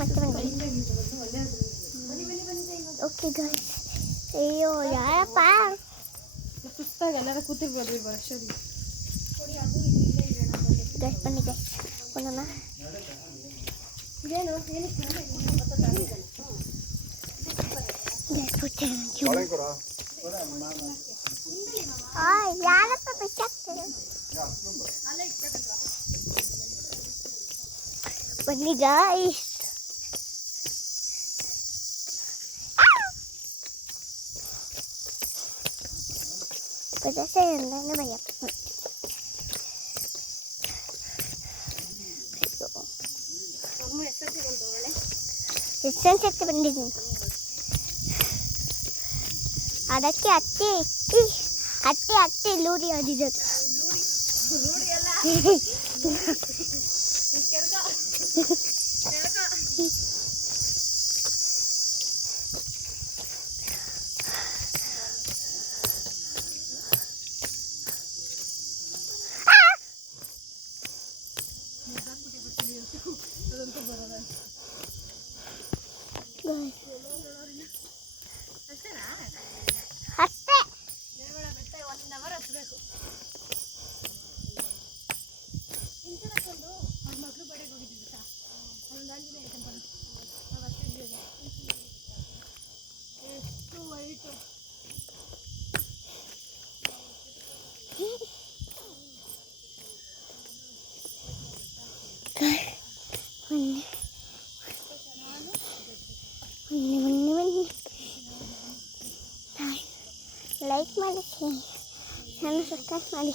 ಮತ್ತೆ ಬನ್ನಿ. Okay guys. ಅಯ್ಯೋ ಯಾರಪ್ಪ ಸುಸ್ತಾಗಿ ಎಲ್ಲಾರ ಕೂತಿರ್ಬೋದ್ರಿ ವರ್ಷದಿ ಗೈಸ್ ಬನ್ನಿ ಗೈಸ್ ಹೋಗೋಣ. ಇದೇನು ಯಾರಪ್ಪ ಬಿಸಾಕ್ತಾರೆ ಬನ್ನಿ ಗಾಯ್ಸ್. ಭಯಪ್ಪ ಎಷ್ಟೊಂದು ಸತಿ ಬಂದಿದ್ದೀನಿ. ಅದಕ್ಕೆ ಅತ್ತೆ ಅತ್ತೆ ಅತ್ತೆ ಲೂರಿ ಆಡಿದ್ದು. ಅಷ್ಟೇ ಲೈಕ್ ಮಾಡಿ ಚಾನಲ್ ಸಬ್ಸ್ಕ್ರೈಬ್ ಮಾಡಿ.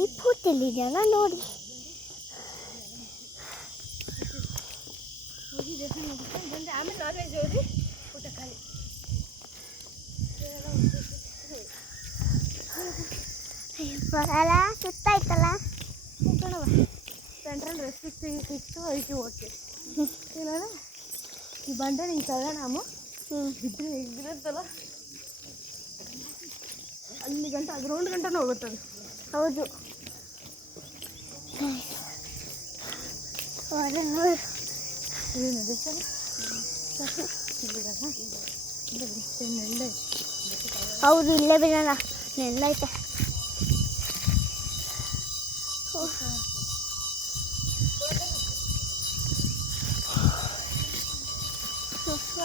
ಈ ಪೂರ್ತಿಯಲ್ಲಿ ಜನ ನೋಡಿ. ಬರಲ್ಲ ಸುತ್ತಾಯ್ತಲ್ಲ ಸೆಂಟ್ರಲ್ ರೆಸ್ಟ್ರಿಕ್ಟ್ ಸಿಕ್ತು ಐತಿ ಓಕೆ ಏನಲ್ಲ ಈ ಬಂಡೆ ನಿಂಗೆ ತಗೋಣಾಮ ಬಿದ್ದರೆ ಹೇಗಿರುತ್ತಲ್ಲ ಅಲ್ಲಿ ಗಂಟ ಗ್ರೌಂಡ್ ಗಂಟನೂ ಹೋಗುತ್ತದೆ. ಹೌದು ಏನಿದೆ ಸರ್ ನೆಳ್ಳೆ ಹೌದು ಇಲ್ಲೇ ಬಿಡೋಣ ನೆಲ್ಲೈತೆ.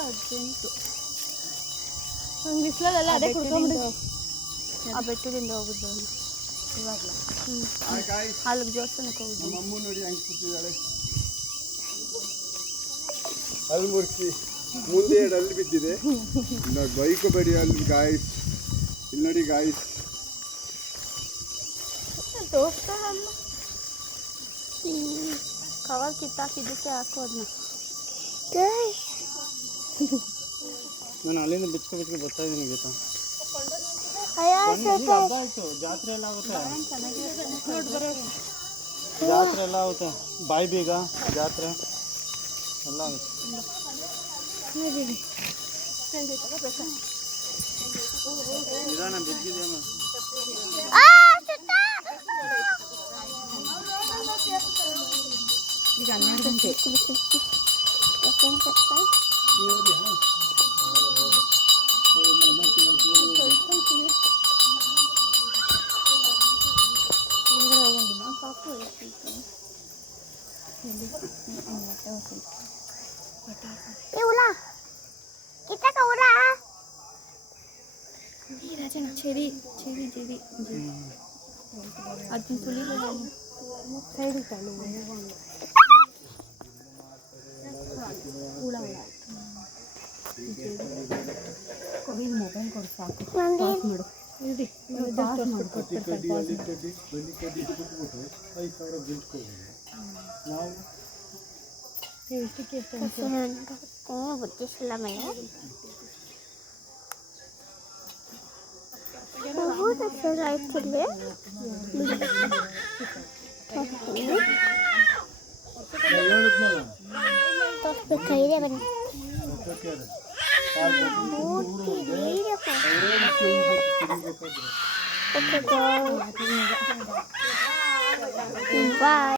ಅರ್ಜೆಂಟು ಹಂಗೆ ಬಿಸಿಲಲ್ಲ ಅದೇ ಕುಡ್ಕೊಂಬಿಡಿ. ಆ ಬೆಟ್ಟದಿಂದ ಹೋಗುದು ಇವಾಗಲ ಅಲ್ಲಿ ದೇವಸ್ಥಾನಕ್ಕೆ ಹೋಗುದು. ಅಮ್ಮ ನೋಡಿ ಹೆಂಗೆ ಕೂತಿದ್ದಾಳೆ. ಅಲ್ಲಿ ಮುರ್ಕಿ ಮುಂದೆ ಅಲ್ಲಿ ಬಿದ್ದಿದೆ. ಬೈಕ್ ಬೇಡಿ ಅಲ್ಲಿ ಗಾಯ್ಸ್. ಇಲ್ಲಿ ನೋಡಿ ಗಾಯ್ಸ್ ತೋರಿಸ್ತಾರಲ್ಲ ಕವರ್ ಕಿತ್ತಾಕಿದ್ದಕ್ಕೆ ಹಾಕೋದ್ನ. ನಾನು ಅಲ್ಲಿಂದ ಬಿಚ್ಕೊ ಬರ್ತಾ ಇದ್ದೀನಿ ಗೀತಾ. ಹಬ್ಬ ಆಯ್ತು ಜಾತ್ರೆ ಎಲ್ಲ ಆಗುತ್ತೆ. ಜಾತ್ರೆ ಎಲ್ಲ ಆಗುತ್ತೆ. ಬಾಯಿ ಬೀಗ ಜಾತ್ರೆ ಎಲ್ಲ ಆಗುತ್ತೆ. ನಿಧಾನ ಬಿದ್ದಿದೆಯಮ್ಮ. ಈಗ 12 ಗಂಟೆ ಚೆರಿ ಚೆರಿ ಚೆರಿ ಅದನ್ನ ತುಳಿದ ಸೈಡ್ ಇಟ್ಟಳು ಹುಳ ಹುಳ ಕೊಡಿ ಮೊಬೈಲ್ ಕೊಡು ಸಾಕು ಪಾಸ್ ಮಾಡು ಇಡಿ ಪಾಸ್ ಮಾಡ್ಕೊಡ್ತಾರೆ ನಾವು ಎಷ್ಟಕ್ಕೆ ಬುದ್ಧಿಸಿಲ್ಲ ಮೇಲೆ ಆಯ್ತಿಲ್ಲ ತೋರಿಸ್ಬೇಕಾಗಿದೆ ಬನ್ನಿ. ಬಾಯ್.